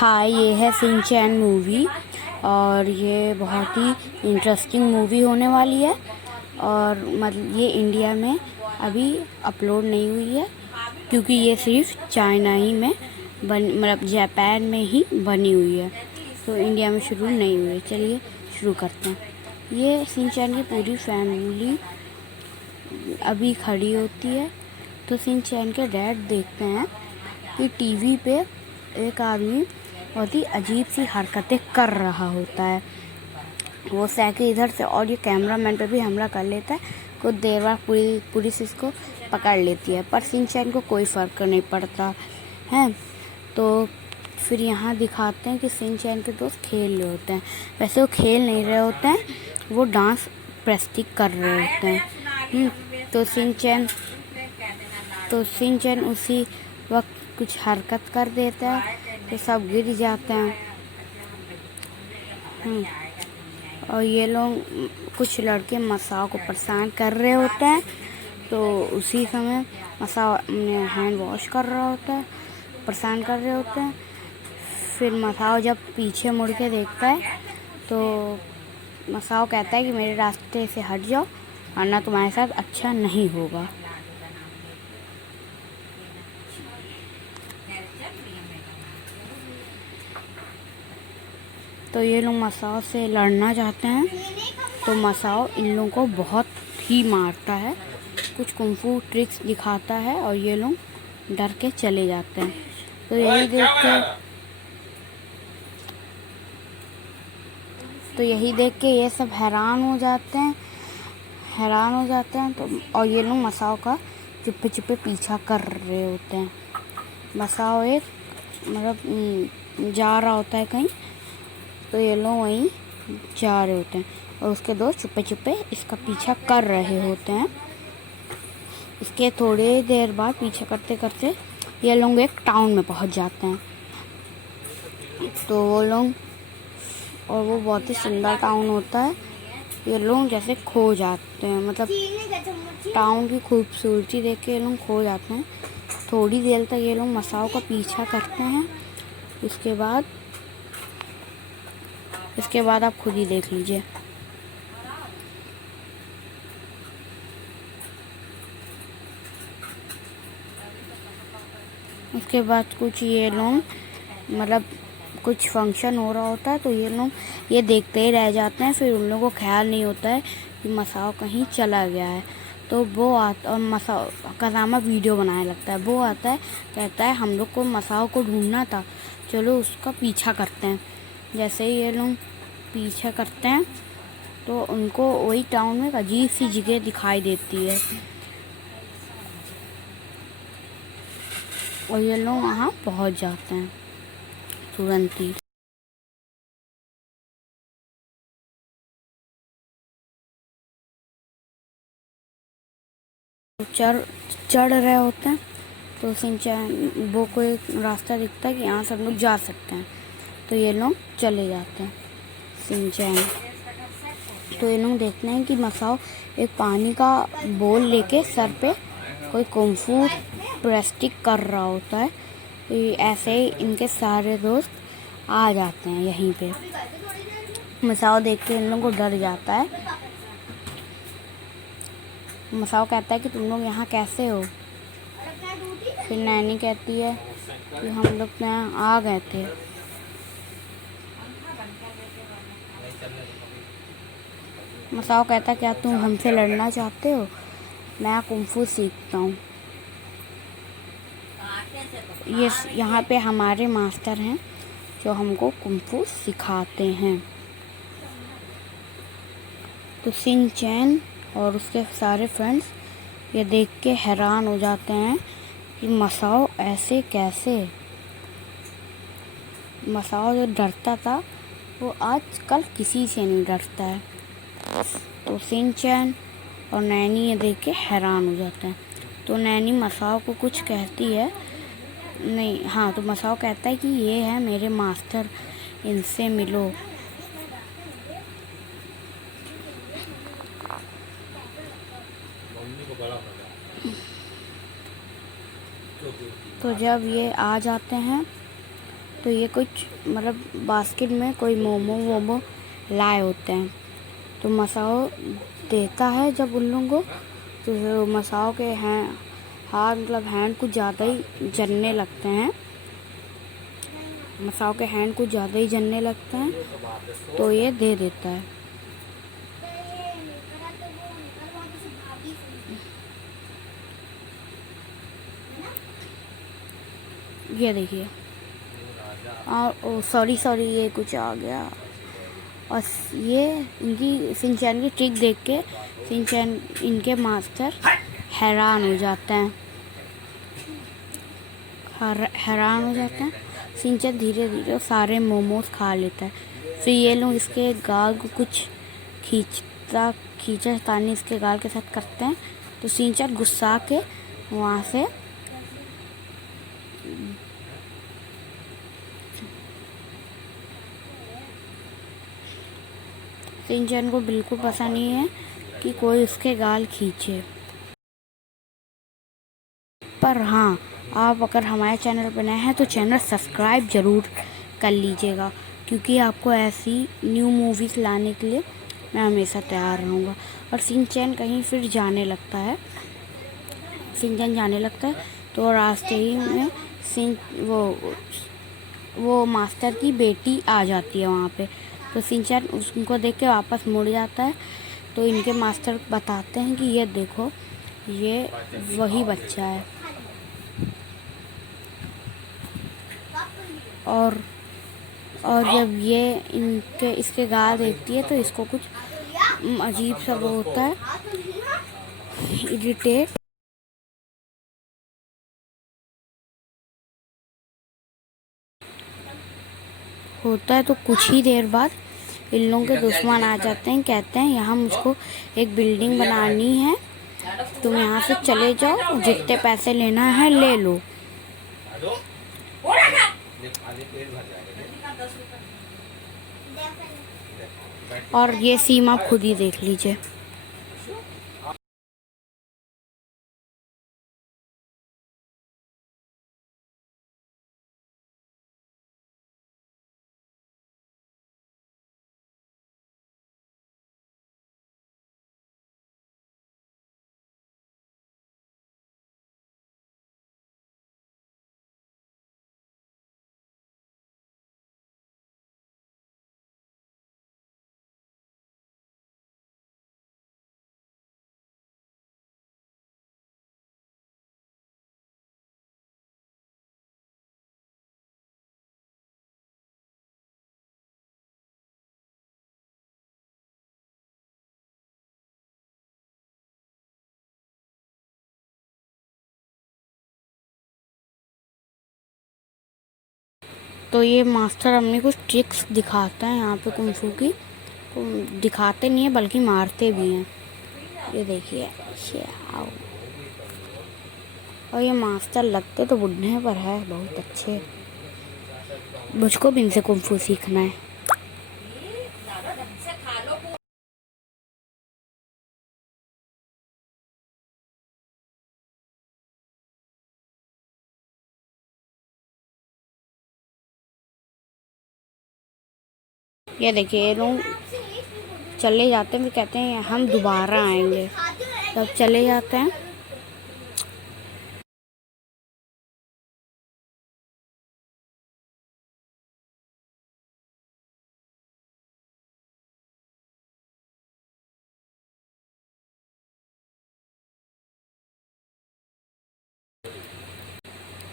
हाय, ये है Shinchan movie और ये बहुत ही इंटरेस्टिंग मूवी होने वाली है। और मतलब ये इंडिया में अभी अपलोड नहीं हुई है क्योंकि ये सिर्फ चाइना ही में मतलब जापान में ही बनी हुई है, तो इंडिया में शुरू नहीं हुई है। चलिए शुरू करते हैं। ये शिनचैन की पूरी फैमिली अभी खड़ी होती है, तो शिनचैन के डैड देखते हैं कि टीवी पे एक आदमी बहुत ही अजीब सी हरकतें कर रहा होता है। वो साइकिल इधर से और ये कैमरामैन पे भी हमला कर लेता है। कुछ देर बाद पुलिस इसको पकड़ लेती है, पर शिनचैन को कोई फ़र्क नहीं पड़ता है। तो फिर यहाँ दिखाते हैं कि शिनचैन के दोस्त खेल रहे होते हैं। वैसे वो खेल नहीं रहे होते हैं, वो डांस प्रैक्टिस कर रहे होते हैं। तो शिनचैन उसी वक्त कुछ हरकत कर देता है तो सब गिर जाते हैं। और ये लोग कुछ लड़के मसाओ को परेशान कर रहे होते हैं, तो उसी समय मसाओ हैंड वॉश कर रहा होता है, परेशान कर रहे होते हैं। फिर मसाओ जब पीछे मुड़ के देखता है तो मसाओ कहता है कि मेरे रास्ते से हट जाओ वरना तुम्हारे साथ अच्छा नहीं होगा। तो ये लोग मसाओ से लड़ना चाहते हैं, तो मसाओ इन लोगों को बहुत ही मारता है, कुछ कुंफू ट्रिक्स दिखाता है और ये लोग डर के चले जाते हैं। तो यही देख के ये सब हैरान हो जाते हैं। तो और ये लोग मसाओ का चुप्पे चुप्पे पीछा कर रहे होते हैं। मसाओ एक मतलब जा रहा होता है कहीं, तो ये लोग वहीं जा रहे होते हैं और उसके दोस्त चुप्पे चुप्पे इसका पीछा कर रहे होते हैं। इसके थोड़ी देर बाद पीछा करते करते ये लोग एक टाउन में पहुंच जाते हैं। तो वो लोग और वो बहुत ही सुंदर टाउन होता है। ये लोग जैसे खो जाते हैं, मतलब टाउन की खूबसूरती देख के ये लोग खो जाते हैं। थोड़ी देर तक ये लोग मसाओ का पीछा करते हैं। इसके बाद आप खुद ही देख लीजिए। उसके बाद कुछ ये लोग मतलब कुछ फंक्शन हो रहा होता है, तो ये लोग ये देखते ही रह जाते हैं। फिर उन लोगों को ख्याल नहीं होता है कि मसाओ कहीं चला गया है। तो वो आता और मसाओ कज़ामा वीडियो बनाने लगता है। वो आता है, कहता है हम लोग को मसाओ को ढूंढना था, चलो उसका पीछा करते हैं। जैसे ही ये लोग पीछा करते हैं तो उनको वही टाउन में एक अजीब सी जगह दिखाई देती है और ये लोग वहाँ पहुँच जाते हैं तुरंत ही। चढ़ रहे होते हैं, तो शिनचैन वो को एक रास्ता दिखता है कि यहाँ सब लोग जा सकते हैं, तो ये लोग चले जाते हैं शिनचैन। तो ये लोग देखते हैं कि मसाओ एक पानी का बोल लेके सर पे कोई कुंफू प्रैक्टिस कर रहा होता है। ऐसे ही इनके सारे दोस्त आ जाते हैं यहीं पे। मसाओ देख के इन लोगों को डर जाता है। मसाओ कहता है कि तुम लोग यहाँ कैसे हो। फिर नैनी कहती है कि हम लोग यहाँ आ गए थे। मसाओ कहता है क्या तुम हमसे लड़ना चाहते हो, मैं कुंफू सीखता हूँ। ये यहाँ पे हमारे मास्टर हैं जो हमको कुंफू सिखाते हैं। तो शिनचैन और उसके सारे फ्रेंड्स ये देख के हैरान हो जाते हैं कि मसाओ ऐसे कैसे। मसाओ जो डरता था वो आजकल किसी से नहीं डरता है। तो शिनचैन और नैनी ये देख के हैरान हो जाते हैं। तो नैनी मसाओ को कुछ कहती है, नहीं हाँ, तो मसाओ कहता है कि ये है मेरे मास्टर, इनसे मिलो। तो जब ये आ जाते हैं तो ये कुछ मतलब बास्केट में कोई मोमो वोमो लाए होते हैं। तो मसाओ देता है जब उन लोगों को, तो मसाओ के हाथ मतलब हैंड कुछ ज़्यादा ही जलने लगते हैं। मसाओ के हैंड कुछ ज़्यादा ही जलने लगते हैं, तो ये दे देता है। ये देखिए, और सॉरी ये कुछ आ गया। और ये इनकी शिनचैन की ट्रिक देख के शिनचैन इनके मास्टर हैरान हो जाते हैं। हैरान हो जाते हैं। शिनचैन धीरे धीरे सारे मोमोज खा लेता है। फिर ये लोग इसके गाल को कुछ खींचातानी इसके गाल के साथ करते हैं। तो शिनचैन गुस्सा के वहाँ से शिनचैन को बिल्कुल पसंद नहीं है कि कोई उसके गाल खींचे। पर हाँ, आप अगर हमारे चैनल पर नए हैं तो चैनल सब्सक्राइब ज़रूर कर लीजिएगा, क्योंकि आपको ऐसी न्यू मूवीज़ लाने के लिए मैं हमेशा तैयार रहूँगा। और शिनचैन कहीं फिर जाने लगता है। शिनचैन जाने लगता है तो रास्ते ही में वो मास्टर की बेटी आ जाती है वहाँ पे। तो शिनचैन उनको देख के वापस मुड़ जाता है। तो इनके मास्टर बताते हैं कि ये देखो, ये वही बच्चा है। और जब ये इसके गाल देखती है तो इसको कुछ अजीब सा वो होता है, इरिटेट होता है। तो कुछ ही देर बाद इन लोगों के दुश्मन आ जाते हैं। कहते हैं यहाँ मुझको एक बिल्डिंग बनानी है, तुम यहाँ से चले जाओ, जितने पैसे लेना है ले लो। और ये सीन आप खुद ही देख लीजिए। तो ये मास्टर अपनी कुछ ट्रिक्स दिखाता है यहाँ पे कुंफू की। दिखाते नहीं है बल्कि मारते भी हैं। ये देखिए, और ये मास्टर लगते तो बुढ़े पर है बहुत अच्छे। मुझको भी इनसे कुंफू सीखना है। ये देखिए, ये लोग चले जाते हैं, फिर कहते हैं हम दोबारा आएंगे, तब चले जाते हैं।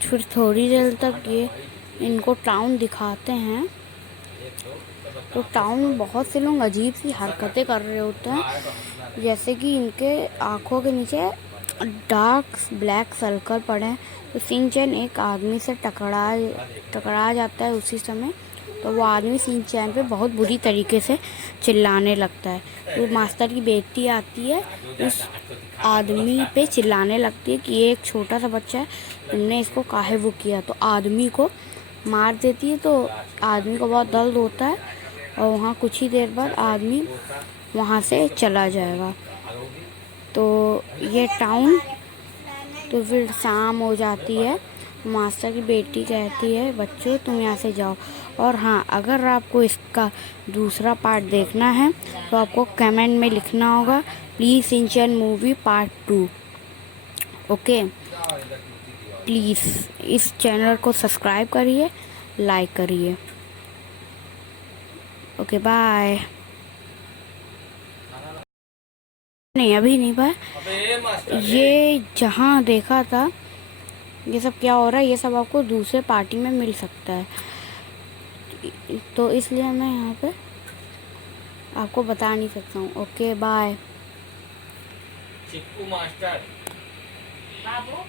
फिर थोड़ी देर तक ये इनको टाउन दिखाते हैं। तो टाउन में बहुत से लोग अजीब सी हरकतें कर रहे होते हैं, जैसे कि इनके आँखों के नीचे डार्क ब्लैक सर्कल पड़े हैं। तो शिनचैन एक आदमी से टकरा जाता है उसी समय। तो वो आदमी शिनचैन पे बहुत बुरी तरीके से चिल्लाने लगता है। तो मास्टर की बेटी आती है, उस आदमी पे चिल्लाने लगती है कि ये एक छोटा सा बच्चा है, तुमने इसको काहे वो किया। तो आदमी को मार देती है। तो आदमी को बहुत दर्द होता है और वहाँ कुछ ही देर बाद आदमी वहाँ से चला जाएगा। तो ये टाउन, तो फिर शाम हो जाती है मास्टर की बेटी कहती है बच्चों तुम यहाँ से जाओ। और हाँ, अगर आपको इसका दूसरा पार्ट देखना है तो आपको कमेंट में लिखना होगा please Shinchan movie part 2। Okay, please इस चैनल को सब्सक्राइब करिए, लाइक करिए। Okay bye. नहीं, अभी नहीं भाई, ये जहाँ देखा था ये सब क्या हो रहा है, ये सब आपको दूसरे पार्टी में मिल सकता है, तो इसलिए मैं यहाँ पे आपको बता नहीं सकता हूँ। Okay bye. चिक्कू मास्टर बाबू।